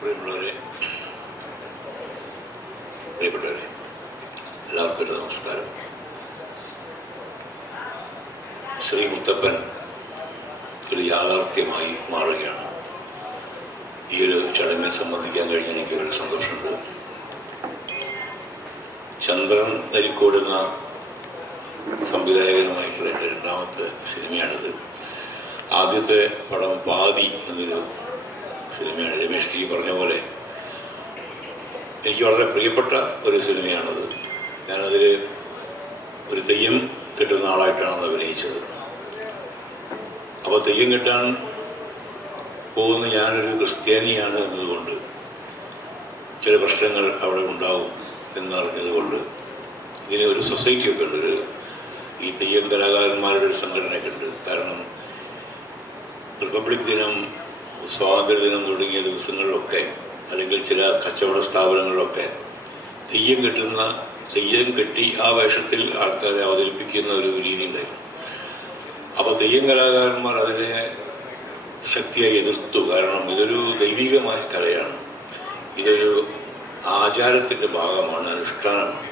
പ്രിയമുള്ളവരെ പ്രിയപ്പെട്ടവരെ എല്ലാവർക്കും നമസ്കാരം. ശ്രീ മുത്തപ്പൻ ഒരു യാഥാർത്ഥ്യമായി മാറുകയാണ്. ഈ ഒരു ചടങ്ങിൽ സംബന്ധിക്കാൻ കഴിഞ്ഞ എനിക്ക് വളരെ സന്തോഷമുണ്ട്. ചന്ദ്രൻ നരിക്കോടുന്ന സംവിധായകനുമായിട്ടുള്ള രണ്ടാമത്തെ സിനിമയാണിത്. ആദ്യത്തെ പടം പാതി എന്നൊരു സിനിമയാണ് രമേഷ് ജി പറഞ്ഞ പോലെ എനിക്ക് വളരെ പ്രിയപ്പെട്ട ഒരു സിനിമയാണത് ഞാനതിൽ ഒരു തെയ്യം കിട്ടുന്ന ആളായിട്ടാണ് അത് അഭിനയിച്ചത്. അപ്പോൾ തെയ്യം കിട്ടാൻ പോകുന്ന ഞാനൊരു ക്രിസ്ത്യാനിയാണ് എന്നതുകൊണ്ട് ചില പ്രശ്നങ്ങൾ അവിടെ ഉണ്ടാവും എന്നറിഞ്ഞതുകൊണ്ട് ഇങ്ങനെ ഒരു സൊസൈറ്റിയൊക്കെ ഉണ്ട്. ഒരു ഈ തെയ്യം കലാകാരന്മാരുടെ ഒരു സംഘടനയൊക്കെ ഉണ്ട്. കാരണം റിപ്പബ്ലിക് ദിനം സ്വാതന്ത്ര്യ ദിനം തുടങ്ങിയ ദിവസങ്ങളിലൊക്കെ അല്ലെങ്കിൽ ചില കച്ചവട സ്ഥാപനങ്ങളിലൊക്കെ തെയ്യം കെട്ടുന്ന തെയ്യം കെട്ടി ആ വേഷത്തിൽ ആൾക്കാരെ അവതരിപ്പിക്കുന്ന ഒരു രീതി ഉണ്ടായിരുന്നു. അപ്പോൾ തെയ്യം കലാകാരന്മാർ അതിനെ ശക്തിയായി എതിർത്തു. കാരണം ഇതൊരു ദൈവികമായ കലയാണ്. ഇതൊരു ആചാരത്തിന്റെ ഭാഗമാണ് അനുഷ്ഠാനമാണ്.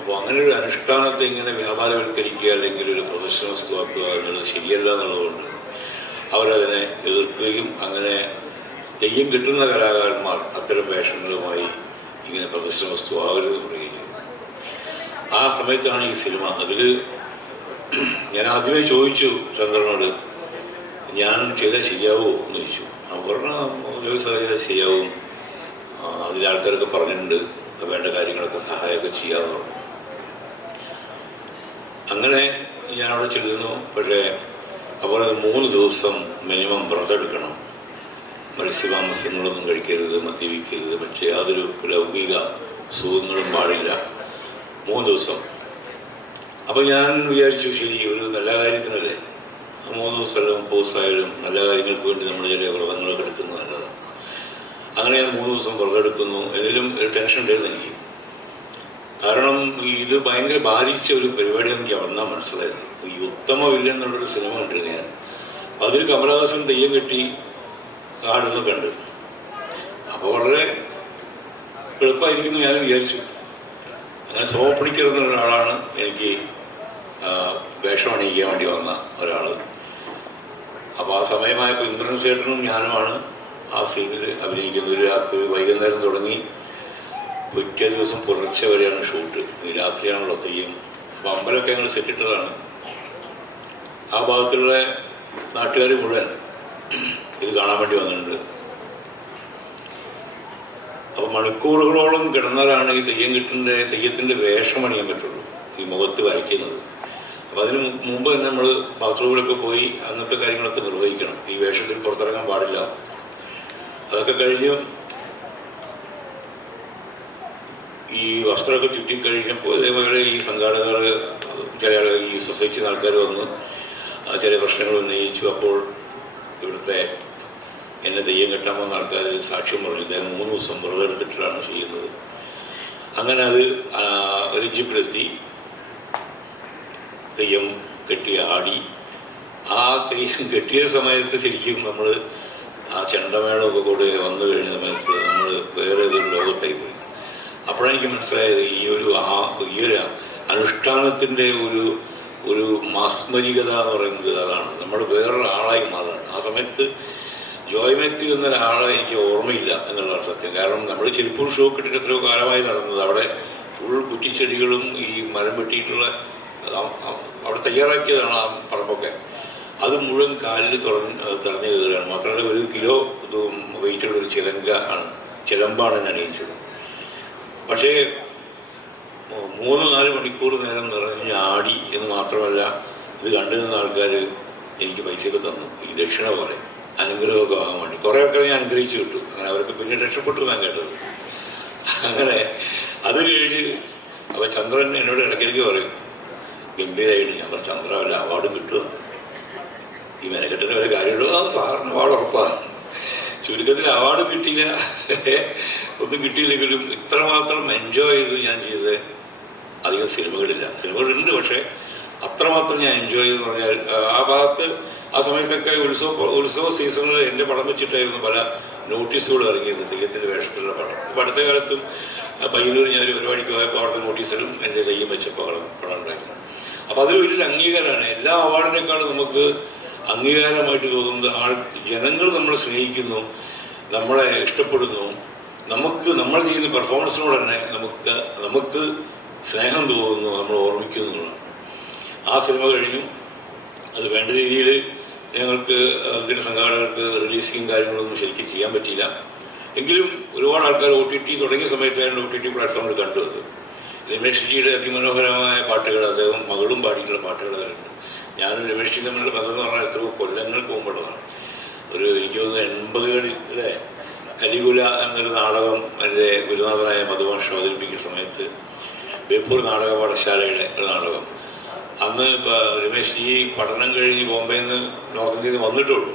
അപ്പോൾ അങ്ങനെ ഒരു അനുഷ്ഠാനത്തെ ഇങ്ങനെ വ്യാപാരവൽക്കരിക്കുക അല്ലെങ്കിൽ ഒരു പ്രദർശന വസ്തുവാക്കുക എന്നുള്ളത് ശരിയല്ല എന്നുള്ളതുകൊണ്ട് അവരതിനെ എതിർക്കുകയും അങ്ങനെ തെയ്യം കിട്ടുന്ന കലാകാരന്മാർ അത്തരം വേഷങ്ങളുമായി ഇങ്ങനെ പ്രദർശന വസ്തു ആവരുത് പറയുകയും ആ സമയത്താണ് ഈ സിനിമ അതിൽ ഞാൻ ആദ്യമേ ചോദിച്ചു ചന്ദ്രനോട് ഞാൻ ചെയ്താൽ ശരിയാവോ? എന്ന് ചോദിച്ചു. അവരുടെ പറഞ്ഞു സാധ്യത ശരിയാവും. അതിലാൾക്കാരൊക്കെ പറഞ്ഞിട്ടുണ്ട് വേണ്ട കാര്യങ്ങളൊക്കെ സഹായമൊക്കെ ചെയ്യാമെന്ന് പറഞ്ഞു. അങ്ങനെ ഞാനവിടെ ചെല്ലുന്നു. പക്ഷേ അപ്പോൾ അത് മൂന്ന് ദിവസം മിനിമം വ്രതെടുക്കണം മത്സ്യമാംസങ്ങളൊന്നും കഴിക്കരുത് മദ്യപിക്കരുത്. പക്ഷേ യാതൊരു ലൗകിക സുഖങ്ങളും പാടില്ല. മൂന്ന് ദിവസം. അപ്പോൾ ഞാൻ വിചാരിച്ചു ശരി ഒരു നല്ല കാര്യത്തിനല്ലേ? മൂന്ന് ദിവസമായാലും ദിവസമായാലും നല്ല കാര്യങ്ങൾക്ക് വേണ്ടി നമ്മൾ ചില വ്രതങ്ങളൊക്കെ എടുക്കുന്നത് നല്ലതാണ്. അങ്ങനെ ഞാൻ മൂന്ന് ദിവസം വ്രതം എടുക്കുന്നു. എന്തെങ്കിലും ഒരു ടെൻഷൻ ഉണ്ടായിരുന്നു എനിക്ക്. കാരണം ഇത് ഭയങ്കര ബാധിച്ച ഒരു പരിപാടിയാണ് എനിക്ക് അവിടെ നിന്നാണ് മനസ്സിലായത്. ഈ ഉത്തമ വില്ലൻ എന്നുള്ളൊരു സിനിമ കണ്ടിരുന്നു ഞാൻ. അതിൽ കമലഹാസൻ തെയ്യം കെട്ടി ആടുന്നൊക്കെ കണ്ടു. അപ്പോൾ വളരെ എളുപ്പമായിരിക്കുന്നു ഞാൻ വിചാരിച്ചു. അങ്ങനെ സോപ്പണിക്കർ ഒരാളാണ് എനിക്ക് വേഷം അണിയിക്കാൻ വേണ്ടി വന്ന ഒരാൾ അപ്പോൾ ആ സമയമായപ്പോൾ ഇന്ദ്രൻ ചേട്ടനും ഞാനുമാണ് ആ സീനിൽ അഭിനയിക്കുന്നത്. രാത്രി വൈകുന്നേരം തുടങ്ങി പിറ്റേ ദിവസം പുലർച്ചെ വരെയാണ് ഷൂട്ട്. രാത്രിയാണല്ലോ തെയ്യം. അപ്പോൾ അമ്പലമൊക്കെ ഞങ്ങൾ സെറ്റിട്ടതാണ് ആ ഭാഗത്തുള്ള നാട്ടുകാർ മുഴുവൻ ഇത് കാണാൻ വേണ്ടി വന്നിട്ടുണ്ട്. അപ്പോൾ മണിക്കൂറുകളോളം കിടന്നാലാണ് ഈ തെയ്യം കിട്ടിന്റെ തെയ്യത്തിന്റെ വേഷം അണിയാൻ പറ്റുള്ളൂ ഈ മുഖത്ത് വരയ്ക്കുന്നത്. അപ്പോൾ അതിന് മുമ്പ് തന്നെ നമ്മൾ ബാത്റൂമിലൊക്കെ പോയി അങ്ങനത്തെ കാര്യങ്ങളൊക്കെ നിർവഹിക്കണം. ഈ വേഷത്തിൽ പുറത്തിറങ്ങാൻ പാടില്ല. അതൊക്കെ കഴിഞ്ഞ് ഈ വസ്ത്രമൊക്കെ ചുറ്റി കഴിഞ്ഞപ്പോൾ ഇതേപോലെ ഈ സംഘാടകർ ചില ഈ സൊസൈറ്റി ആൾക്കാർ വന്ന് ചില പ്രശ്നങ്ങൾ ഉന്നയിച്ചു. അപ്പോൾ ഇവിടുത്തെ എന്നെ തെയ്യം കെട്ടാൻ വന്ന സാക്ഷ്യം പറഞ്ഞു. ഇദ്ദേഹം മൂന്ന് ദിവസം വെറുതെ എടുത്തിട്ടാണ് ചെയ്യുന്നത്. അങ്ങനെ അത് ഒരു ജിപ്പിലെത്തി. തെയ്യം കെട്ടി ആടി. ആ തെയ്യം കെട്ടിയ സമയത്ത് ശരിക്കും നമ്മൾ ആ ചെണ്ടമേളമൊക്കെ കൂടി വന്നു കഴിഞ്ഞ സമയത്ത് നമ്മൾ വേറെ ഏതൊരു ലോകത്തേക്ക് പോയി. അപ്പോഴെനിക്ക് മനസ്സിലായത് ഈ ഒരു ആ ഈ ഒരു അനുഷ്ഠാനത്തിന്റെ ഒരു ഒരു മാസ്മരികത എന്ന് പറയുന്നത് അതാണ്. നമ്മൾ വേറൊരു ആളായി മാറുകയാണ് ആ സമയത്ത് ജോയ് മാത്യു എന്നൊരാളെ എനിക്ക് ഓർമ്മയില്ല എന്നുള്ള സത്യം. കാരണം നമ്മൾ ചെരുപ്പൂർ ഷോ കിട്ടിയിട്ട് എത്രയോ കാലമായി നടന്നത്. അവിടെ ഫുൾ കുറ്റിച്ചെടികളും ഈ മരം വെട്ടിയിട്ടുള്ള അവിടെ തയ്യാറാക്കിയതാണ് ആ പറമ്പൊക്കെ. അത് മുഴുവൻ കാലിൽ തുറന്ന് തെറഞ്ഞു കയറുകയാണ്. മാത്രമല്ല ഒരു കിലോ വെയിറ്റുള്ള ഒരു ചിലങ്ക ആണ്. ചിലമ്പാണ് ഞാൻ അണിയിച്ചത്. പക്ഷേ മൂന്ന് നാല് മണിക്കൂർ നേരം നിറഞ്ഞ് ആടി എന്ന് മാത്രമല്ല ഇത് കണ്ടു നിന്ന ആൾക്കാർ എനിക്ക് പൈസയൊക്കെ തന്നു. ഈ ദക്ഷിണ പോലെ. അനുഗ്രഹമൊക്കെ ആകാൻ വേണ്ടി. കുറേ ആൾക്കാർ ഞാൻ അനുഗ്രഹിച്ചു കിട്ടു. അങ്ങനെ അവർക്ക് പിന്നെ രക്ഷപ്പെട്ടു ഞാൻ കേട്ടത്. അങ്ങനെ അത് കഴിഞ്ഞ് അപ്പോൾ ചന്ദ്രൻ എന്നോട് ഇടയ്ക്കിടയ്ക്ക് പറയും ഗംഭീരമായിട്ട് ഞാൻ പറഞ്ഞു ചന്ദ്ര വല്ല അവാർഡ് കിട്ടുക ഈ മെനക്കെട്ടിന് വല്ല കാര്യമുള്ളൂ അത് സാറിന് അവാർഡ് ഉറപ്പാണ് ചുരുക്കത്തിൽ അവാർഡ് കിട്ടിയില്ല. ഒന്നും കിട്ടിയില്ലെങ്കിലും ഇത്രമാത്രം എൻജോയ് ചെയ്ത് ഞാൻ ചെയ്ത് അധികം സിനിമകളില്ല. സിനിമകളുണ്ട് പക്ഷേ അത്രമാത്രം ഞാൻ എൻജോയ് ചെയ്തെന്ന് പറഞ്ഞാൽ ആ, ഭാഗത്ത് ആ സമയത്തൊക്കെ ഉത്സവ ഉത്സവ സീസണിൽ എന്റെ പടം വെച്ചിട്ടായിരുന്നു പല നോട്ടീസുകൾ ഇറങ്ങിയിരുന്നു തെയ്യത്തിന്റെ വേഷത്തിലുള്ള പടം. ഇപ്പം അടുത്ത കാലത്തും പയ്യന്നൂർ ഞാൻ ഒരു പരിപാടിക്ക് പോയപ്പോൾ അവിടുത്തെ നോട്ടീസിലും എന്റെ തെയ്യം വെച്ച പടം ഉണ്ടായിരുന്നു. അപ്പോൾ അതിൽ വലിയൊരു അംഗീകാരമാണ്. എല്ലാ അവാർഡിനേക്കാളും നമുക്ക് അംഗീകാരമായിട്ട് തോന്നുന്നത് ആൾ ജനങ്ങൾ നമ്മളെ സ്നേഹിക്കുന്നു നമ്മളെ ഇഷ്ടപ്പെടുന്നു. നമുക്ക് നമ്മൾ ചെയ്യുന്ന പെർഫോമൻസിനോട് തന്നെ നമുക്ക് നമുക്ക് സ്നേഹം തോന്നുന്നു നമ്മൾ ഓർമ്മിക്കുന്നു ആ സിനിമ കഴിഞ്ഞു. അത് വേണ്ട രീതിയിൽ ഞങ്ങൾക്ക് അതിന്റെ സംഘാടകർക്ക് റിലീസിങ്ങും കാര്യങ്ങളൊന്നും ശരിക്കും ചെയ്യാൻ പറ്റിയില്ല. എങ്കിലും ഒരുപാട് ആൾക്കാർ ഒ ടി ടി തുടങ്ങിയ സമയത്തായിരുന്നു ഒ ടി ടി പ്ലാറ്റ്ഫോമിൽ കണ്ടുവത് രമേഷ് ജിയുടെ അതിമനോഹരമായ പാട്ടുകൾ അദ്ദേഹം മകളും പാടിയിട്ടുള്ള പാട്ടുകൾ അതിലുണ്ട്. ഞാനും രമേഷ് ജി തമ്മിലുള്ള ബന്ധം എന്ന് പറഞ്ഞാൽ എത്രയോ കൊല്ലങ്ങൾ പോകുമ്പോഴാണ്. ഒരു എനിക്ക് തോന്നുന്നു എൺപതുകളിലെ കലികുല എന്നൊരു നാടകം എന്റെ ഗുരുനാഥനായ മധുഭാഷ അവതരിപ്പിക്കുന്ന സമയത്ത് ബേപ്പൂർ നാടക പാഠശാലയുടെ ഒരു നാടകം. അന്ന് രമേശ് ഈ പഠനം കഴിഞ്ഞ് ബോംബെയിൽ നിന്ന് നോർത്ത് ഇന്ത്യയിൽ നിന്ന് വന്നിട്ടുള്ളൂ.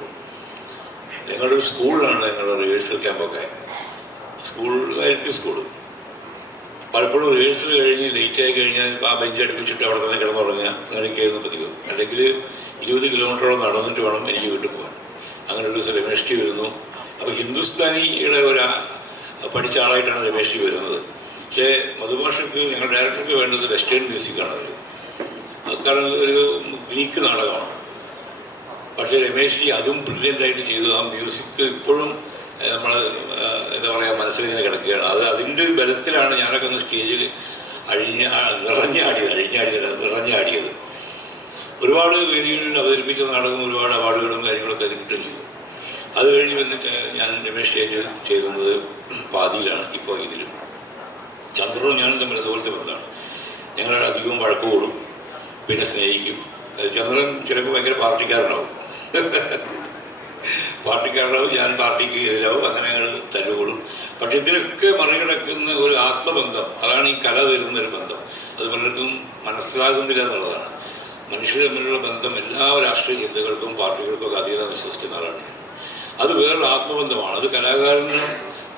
ഞങ്ങളുടെ സ്കൂളിലാണ് ഞങ്ങളുടെ റിഹേഴ്സൽ ക്യാമ്പൊക്കെ സ്കൂൾ എൽ പി സ്കൂൾ. പലപ്പോഴും റിഹേഴ്സൽ കഴിഞ്ഞ് ആയി കഴിഞ്ഞാൽ ആ ബെഞ്ച് അടുപ്പിച്ചിട്ട് അവിടെ തന്നെ കിടന്നുറങ്ങുക. അങ്ങനെയൊക്കെയായിരുന്നു പതിവ്. അല്ലെങ്കിൽ ഇരുപത് കിലോമീറ്ററോളം നടന്നിട്ട് വേണം എനിക്ക് വീട്ടിൽ പോകാൻ. അങ്ങനെ ഒരു ദിവസം രമേഷ് ജി വരുന്നു. അപ്പോൾ ഹിന്ദുസ്ഥാനിയുടെ ഒരു പഠിച്ച ആളായിട്ടാണ് രമേഷ് ജി വരുന്നത്. പക്ഷേ മധുഭാഷയ്ക്ക് ഞങ്ങളുടെ ഡയറക്ടർക്ക് വേണ്ടത് വെസ്റ്റേൺ മ്യൂസിക്കാണ് അത്. അതുകാരണം ഒരു ഗ്രീക്ക് നാടകമാണ്. പക്ഷേ രമേഷ് ജി അതും ബ്രില്യന്റ് ആയിട്ട് ചെയ്തു. ആ മ്യൂസിക് ഇപ്പോഴും നമ്മൾ എന്താ പറയുക മനസ്സിലിങ്ങനെ കിടക്കുകയാണ്. അത് അതിന്റെ ഒരു ബലത്തിലാണ് ഞാനൊക്കെ ഒന്ന് സ്റ്റേജിൽ അഴിഞ്ഞ നിറഞ്ഞാടിയത് അഴിഞ്ഞാടിയതല്ല നിറഞ്ഞാടിയത് ഒരുപാട് വേദികളിൽ അവതരിപ്പിച്ച നാടകം ഒരുപാട് അവാർഡുകളും കാര്യങ്ങളൊക്കെ അതിന് അത് കഴിഞ്ഞ് വന്നിട്ട് ഞാൻ രമേഷ് സ്റ്റേജ് ചെയ്യുന്നത് പാതിയിലാണ് ഇപ്പോൾ ഇതിലും. ചന്ദ്രനും ഞാനും തമ്മിൽ അതുപോലത്തെ ബന്ധമാണ്. ഞങ്ങൾ അധികവും വഴക്ക് കൂടും പിന്നെ സ്നേഹിക്കും. ചന്ദ്രൻ ചിലപ്പോൾ ഭയങ്കര പാർട്ടിക്കാരനാവും. പാർട്ടിക്കാരനാവും ഞാൻ പാർട്ടിക്ക് എതിരാവും അങ്ങനെ ഞങ്ങൾ തല്ലുകൊള്ളും പക്ഷെ ഇതിനൊക്കെ മറികടക്കുന്ന ഒരു ആത്മബന്ധം അതാണ് ഈ കല തരുന്ന ഒരു ബന്ധം. അത് പലർക്കും മനസ്സിലാകുന്നില്ല എന്നുള്ളതാണ്. മനുഷ്യർ തമ്മിലുള്ള ബന്ധം എല്ലാ രാഷ്ട്രീയ ചിന്തകൾക്കും പാർട്ടികൾക്കും ഒക്കെ അതീതം വിശ്വസിക്കുന്ന ആളാണ് അത് വേറൊരു ആത്മബന്ധമാണ്. അത് കലാകാരന്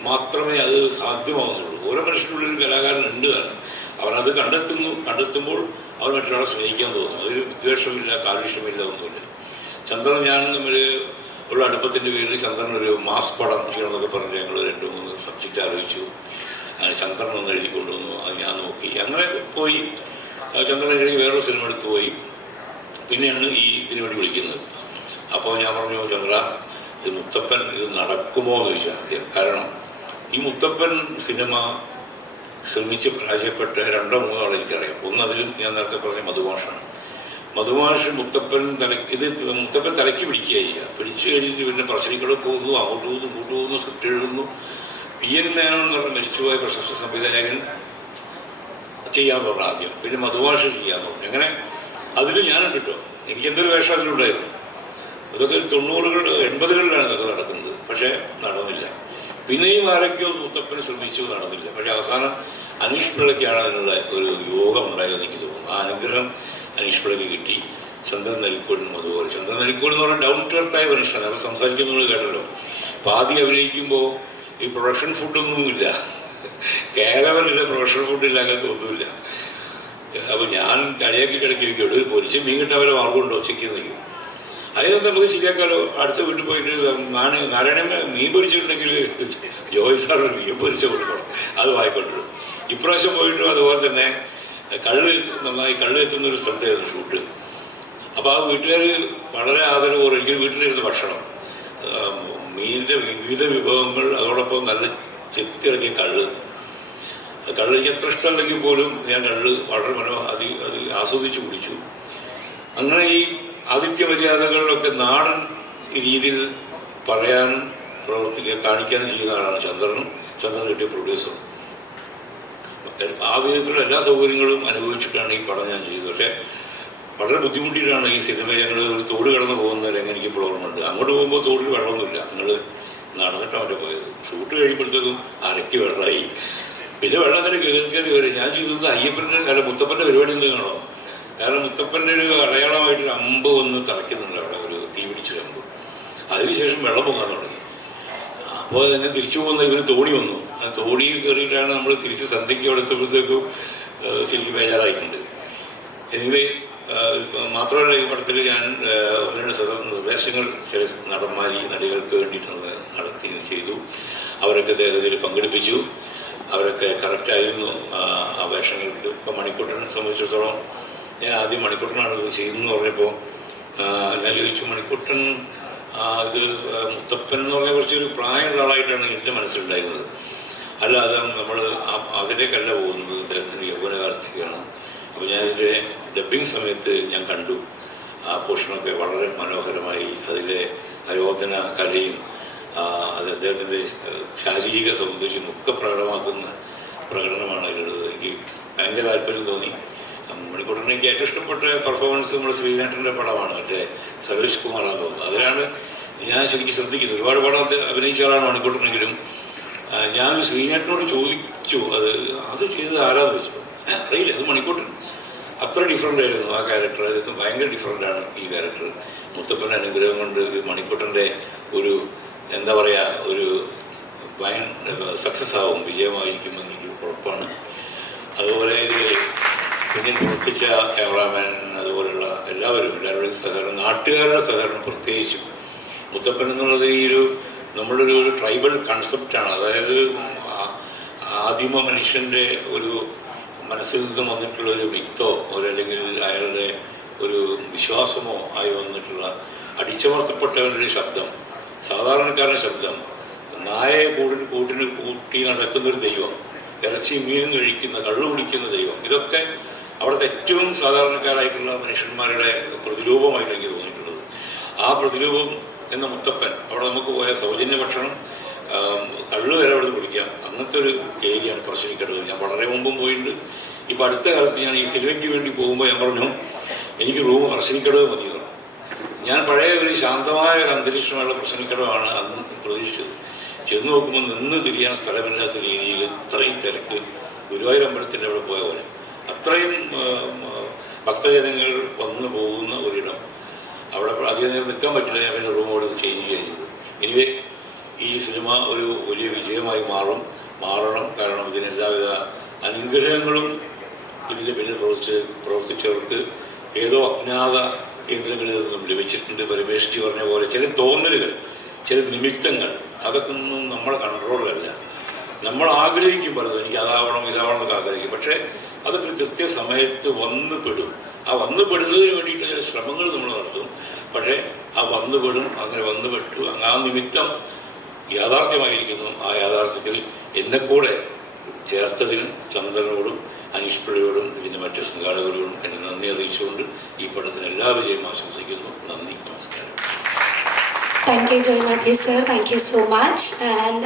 മാത്രമേ അത് സാധ്യമാവുന്നുള്ളൂ. ഓരോ മനുഷ്യനുള്ളിൽ കലാകാരൻ ഉണ്ട് കാരണം അവരത് കണ്ടെത്തുന്നു കണ്ടെത്തുമ്പോൾ അവർ മറ്റൊരാളെ സ്നേഹിക്കാൻ തോന്നും. അതിൽ വിദ്വേഷമില്ല കാലുഷ്യമില്ല ഒന്നുമില്ല. ചന്ദ്രൻ ഞാൻ തമ്മിൽ ഉള്ള അടുപ്പത്തിന്റെ പേരിൽ ചന്ദ്രൻ ഒരു മാസ് പടം ചെയ്യണമെന്നൊക്കെ പറഞ്ഞ് ഞങ്ങൾ രണ്ട് മൂന്ന് സബ്ജക്റ്റ് ആലോചിച്ചു. ചന്ദ്രൻ ഒന്ന് എഴുതി കൊണ്ടുവന്നു അത് ഞാൻ നോക്കി. അങ്ങനെ പോയി. ചന്ദ്രൻ എഴുതി വേറൊരു സിനിമ എടുത്ത് പോയി. പിന്നെയാണ് ഈ ഇതിനു വേണ്ടി വിളിക്കുന്നത്. അപ്പോൾ ഞാൻ പറഞ്ഞു ചന്ദ്ര ഇത് മുത്തപ്പൻ ഇത് നടക്കുമോ എന്ന് ചോദിച്ചു ആദ്യം. കാരണം ഈ മുത്തപ്പൻ സിനിമ ശ്രമിച്ച് പരാജയപ്പെട്ട രണ്ടോ മൂന്നോ ആളെ എനിക്കറിയാം. ഒന്നതിലും ഞാൻ നേരത്തെ പറഞ്ഞ മധുമാഷാണ്. മധുമാഷ് മുത്തപ്പൻ തല ഇത് മുത്തപ്പൻ തലയ്ക്ക് പിടിക്കുക ചെയ്യുക പിടിച്ചു കഴിഞ്ഞിട്ട് പിന്നെ പറശ്ശിനിക്കട പോകുന്നു അങ്ങോട്ട് പോകുന്നു ഇങ്ങോട്ട് പോകുന്നു സ്ക്രിപ്റ്റ് എഴുതുന്നു. പി എൻ മേനോൻ എന്ന് പറഞ്ഞ മരിച്ചുപോയ പ്രശസ്ത സംവിധായകൻ ചെയ്യാൻ പറഞ്ഞു ആദ്യം. പിന്നെ മധുഭാഷ ചെയ്യാൻ പറഞ്ഞു. അങ്ങനെ അതിൽ ഞാനും കിട്ടും എനിക്ക് എന്തൊരു വേഷം അതിലുണ്ടായിരുന്നു? അതൊക്കെ തൊണ്ണൂറുകൾ എൺപതുകളിലാണ് ഇതൊക്കെ നടക്കുന്നത്. പക്ഷേ നടന്നില്ല. പിന്നെയും ആരൊക്കെയോ മുത്തപ്പന് ശ്രമിച്ചു നടന്നില്ല. പക്ഷെ അവസാനം അനീഷ് പിള്ളയ്ക്കാണ് അതിനുള്ള ഒരു യോഗം ഉണ്ടായതെന്ന് എനിക്ക് തോന്നുന്നു. ആ അനുഗ്രഹം അനീഷ് പിള്ളയ്ക്ക് കിട്ടി. ചന്ദ്രൻ നരിക്കോടിനും അതുപോലെ. ചന്ദ്രൻ നരിക്കോട് എന്ന് പറഞ്ഞാൽ ഡൗൺ ടു എർത്തായ മനുഷ്യനാണ്. അവർ സംസാരിക്കുന്നത് കേട്ടല്ലോ. പാതി അഭിനയിക്കുമ്പോൾ ഈ പ്രൊഡക്ഷൻ ഫുഡൊന്നുമില്ല കേരളവരില്ല പ്രൊഡക്ഷൻ ഫുഡില്ല അങ്ങനത്തെ ഒന്നുമില്ല. അപ്പോൾ ഞാൻ കടയാക്കി കിടക്കി വയ്ക്കും ഒരു പൊരിച്ച് മീൻ കിട്ടാൻ വരെ മാർഗമുണ്ടോ? ഉച്ചയ്ക്ക് നിൽക്കും അതിനൊക്കെ നമുക്ക് ശരിയാക്കാലോ? അടുത്ത വീട്ടിൽ പോയിട്ട് നാണ് നാരായണമ്മ മീൻ പൊരിച്ചിട്ടുണ്ടെങ്കിൽ ജോയ് സാറിന് മീൻ പൊരിച്ച കൊടുക്കണം. അത് വായിക്കൊണ്ടിരും ഇപ്രാവശ്യം പോയിട്ടും അതുപോലെ തന്നെ കള്ള് നന്നായി കള്ള് എത്തുന്ന ഒരു സ്ഥലത്തായിരുന്നു ഷൂട്ട്. അപ്പോൾ ആ വീട്ടുകാർ വളരെ ആദരവോടെ എനിക്ക് വീട്ടിലിരുന്ന് ഭക്ഷണം. മീനിന്റെ വിവിധ വിഭവങ്ങൾ അതോടൊപ്പം നല്ല ചെത്തിറങ്ങിയ കള്ള്. കള്ള് എനിക്ക് എത്ര ഇഷ്ടമല്ലെങ്കിൽ പോലും ഞാൻ കള്ള് വളരെ മനോ അതി അത് ആസ്വദിച്ച് കുടിച്ചു. അങ്ങനെ ഈ ആതിഥ്യ മര്യാദകളിലൊക്കെ നാടൻ രീതിയിൽ പറയാനും പ്രവർത്തിക്കുക കാണിക്കാനും ചെയ്യുന്ന ആളാണ് ചന്ദ്രനും. ചന്ദ്രൻ കിട്ടിയ പ്രൊഡ്യൂസർ ആ വിധത്തിലുള്ള എല്ലാ സൗകര്യങ്ങളും അനുഭവിച്ചിട്ടാണ് ഈ പടം ഞാൻ ചെയ്തത്. പക്ഷേ വളരെ ബുദ്ധിമുട്ടിയിട്ടാണ് ഈ സിനിമ ഞങ്ങൾ ഒരു തോട് കടന്നു പോകുന്ന രംഗം എനിക്ക് ഇപ്പോൾ ഓർമ്മയുണ്ട്. അങ്ങോട്ട് പോകുമ്പോൾ തോടിൽ വെള്ളമൊന്നുമില്ല. ഞങ്ങൾ നടന്നിട്ടാണ് അവിടെ പോയത്. ഷൂട്ട് കഴിയുമ്പോഴത്തേക്കും അരക്കി വെള്ളമായി. പിന്നെ വെള്ളം തന്നെ കയറി കയറി വരും. ഞാൻ ചെയ്തത് അയ്യപ്പന്റെ അല്ല മുത്തപ്പന്റെ പരിപാടി എന്തെങ്കിലും കാരണം മുത്തപ്പന്റെ ഒരു അടയാളമായിട്ട് ഒരു അമ്പ് വന്ന് തറയ്ക്കുന്നുണ്ട് അവിടെ ഒരു തീ പിടിച്ചൊരു അമ്പ്. അതിനുശേഷം വെള്ളം പൊങ്ങാൻ തുടങ്ങി. അപ്പോൾ അതിനെ തിരിച്ചു പോകുന്ന ഇവർ തോണി വന്നു. ആ തോണി കയറിയിട്ടാണ് നമ്മൾ തിരിച്ച് സന്ധ്യയ്ക്ക് അവിടെ എത്തുമ്പോഴത്തേക്കും ശരിക്കും ബേജാറായിട്ടുണ്ട്. എനിവേ മാത്രമല്ല ഈ പടത്തിൽ ഞാൻ അവരുടെ നിർദ്ദേശങ്ങൾ ചില നടന്മാരി നടികൾക്ക് വേണ്ടിയിട്ട് നടത്തി ചെയ്തു. അവരൊക്കെ ദേഹത്തിൽ പങ്കെടുപ്പിച്ചു. അവരൊക്കെ കറക്റ്റായിരുന്നു. ആ വേഷങ്ങൾ ഇപ്പം മണിക്കൂട്ടനെ സംബന്ധിച്ചിടത്തോളം ഞാൻ ആദ്യം മണിക്കൂട്ടനാണ് ഇത് ചെയ്യുന്നതെന്ന് പറഞ്ഞപ്പോൾ ഞാൻ ചോദിച്ചു മണിക്കൂട്ടൻ ഇത് മുത്തപ്പൻ എന്ന് പറഞ്ഞ കുറച്ചൊരു പ്രായമുള്ള ആളായിട്ടാണ് എന്റെ മനസ്സിലുണ്ടായിരുന്നത്. അല്ലാതെ നമ്മൾ അതിലേക്കല്ല പോകുന്നത് അദ്ദേഹത്തിന്റെ യൗവനകാലത്തേക്കാണ്. അപ്പോൾ ഞാൻ ഇതിന്റെ സമയത്ത് ഞാൻ കണ്ടു. ആ പോഷണമൊക്കെ വളരെ മനോഹരമായി അതിലെ ആയോധന കലയും അത് അദ്ദേഹത്തിന്റെ ശാരീരിക സൗന്ദര്യം ഒക്കെ പ്രകടമാക്കുന്ന പ്രകടനമാണ് അതിലുള്ളത് എനിക്ക് ഭയങ്കര താല്പര്യം തോന്നി. മണിക്കൂറിന് എനിക്ക് ഏറ്റവും ഇഷ്ടപ്പെട്ട പെർഫോമൻസ് നമ്മുടെ ശ്രീനാഥന്റെ പടമാണ്. മറ്റേ സതീഷ് കുമാറാണ് തോന്നുന്നത് അതിലാണ് ഞാൻ ശരിക്കും ശ്രദ്ധിക്കുന്നത്. ഒരുപാട് പടം അഭിനയിച്ച ആളാണ് മണിക്കൂറിനെങ്കിലും. ഞാൻ ശ്രീനാഥിനോട് ചോദിച്ചു അത് അത് ചെയ്തത് ആരാന്ന് ചോദിച്ചു. "ഏ, അറിയില്ല അത് മണിക്കൂട്ടൻ അത്ര ഡിഫറെന്റ് ആയിരുന്നു ആ ക്യാരക്ടർ അത് ഭയങ്കര ഡിഫറെന്റ് ആണ് ഈ ക്യാരക്ടർ മുത്തപ്പന്റെ അനുഗ്രഹം കൊണ്ട് മണിക്കൂട്ടന്റെ ഒരു എന്താ പറയുക ഒരു സക്സസ് ആവും വിജയമായിരിക്കുമെന്ന് എനിക്ക് ഉറപ്പാണ്. അതുപോലെ ഇതിൽ പിന്നിൽ പ്രവർത്തിച്ച ക്യാമറാമാൻ അതുപോലുള്ള എല്ലാവരും എല്ലാവരുടെയും സഹകരണം നാട്ടുകാരുടെ സഹകരണം പ്രത്യേകിച്ചും. മുത്തപ്പൻ എന്നുള്ളത് ഈ ഒരു നമ്മുടെ ഒരു ട്രൈബൽ കൺസെപ്റ്റാണ് അതായത് ആദിമ മനുഷ്യന്റെ ഒരു മനസ്സിൽ നിന്ന് വന്നിട്ടുള്ള ഒരു ഒരു അല്ലെങ്കിൽ അയാളുടെ ഒരു വിശ്വാസമോ ആയി വന്നിട്ടുള്ള അടിച്ചമർത്തപ്പെട്ടവരുടെ ശബ്ദം സാധാരണക്കാരന്റെ ശബ്ദം നായയെ കൂടിന് കൂട്ടിന് കൂട്ടി നടക്കുന്ന ഒരു ദൈവം ഇറച്ചി മീനും കഴിക്കുന്ന കള്ളു കുടിക്കുന്ന ദൈവം ഇതൊക്കെ അവിടുത്തെ ഏറ്റവും സാധാരണക്കാരായിട്ടുള്ള മനുഷ്യന്മാരുടെ പ്രതിരൂപമായിട്ട് എനിക്ക് തോന്നിയിട്ടുള്ളത്. ആ പ്രതിരൂപം എന്ന മുത്തപ്പൻ അവിടെ നമുക്ക് പോയ സൗജന്യ ഭക്ഷണം കള്ളു വരെ അവിടെ കുടിക്കാം. അങ്ങനത്തെ ഒരു ഏരിയയാണ് പറശ്ശിനിക്കടവ് ഞാൻ വളരെ മുമ്പും പോയിട്ടുണ്ട്. ഇപ്പം അടുത്ത കാലത്ത് ഞാൻ ഈ സിനിമയ്ക്ക് വേണ്ടി പോകുമ്പോൾ ഞാൻ പറഞ്ഞു എനിക്ക് റൂം പറശ്ശിനിക്കടവ് മതി ഞാൻ പഴയ ഒരു ശാന്തമായ ഒരു അന്തരീക്ഷമുള്ള പ്രശ്നക്കടമാണ് അന്ന് പ്രതീക്ഷിച്ചത്. ചെന്ന് നോക്കുമ്പോൾ നിന്ന് തിരിയാൻ സ്ഥലമില്ലാത്ത രീതിയിൽ ഇത്രയും തിരക്ക് ഗുരുവായൂർ അമ്പലത്തിന്റെ അവിടെ പോയ പോലെ. അത്രയും ഭക്തജനങ്ങൾ വന്നു പോകുന്ന ഒരിടം. അവിടെ അധികം നേരം നിൽക്കാൻ പറ്റില്ല ഞാൻ പിന്നെ റൂമോട് ചേഞ്ച് ചെയ്യുന്നത് എനിവേ ഈ സിനിമ ഒരു വലിയ വിജയമായി മാറും മാറണം. കാരണം ഇതിന് എല്ലാവിധ അനുഗ്രഹങ്ങളും ഇതിന്റെ പിന്നിൽ പ്രവർത്തിച്ച് പ്രവർത്തിച്ചവർക്ക് ഏതോ അജ്ഞാത കേന്ദ്രങ്ങളിൽ നിന്നും ലഭിച്ചിട്ടുണ്ട്. പരമേശ്വരി പറഞ്ഞ പോലെ ചില തോന്നലുകൾ ചില നിമിത്തങ്ങൾ അതൊക്കെ ഒന്നും നമ്മുടെ കൺട്രോളിലല്ല നമ്മൾ ആഗ്രഹിക്കും പലതും എനിക്ക് അതാവണം ഇതാവണം എന്നൊക്കെ ആഗ്രഹിക്കും. പക്ഷേ അതൊക്കെ കൃത്യസമയത്ത് വന്നുപെടും. ആ വന്നു പെടുന്നതിന് വേണ്ടിയിട്ട് ചില ശ്രമങ്ങൾ നമ്മൾ നടത്തും. പക്ഷേ ആ വന്നു പെടും അങ്ങനെ വന്നു പെട്ടു അങ്ങ് ആ നിമിത്തം യാഥാർത്ഥ്യമായിരിക്കുന്നു. ആ യാഥാർത്ഥ്യത്തിൽ എന്നെ കൂടെ ചേർത്തതിനും ചന്ദ്രനോടും അനീഷ്പുഴയോടും ഇതിന്റെ മറ്റ് സംഘാടകരോടും എന്നെ നന്ദി അറിയിച്ചുകൊണ്ട് ഈ പടത്തിന് എല്ലാ വിജയം ആശംസിക്കുന്നു. നന്ദി നമസ്കാരം. Thank you Joy Mathew sir thank you so much and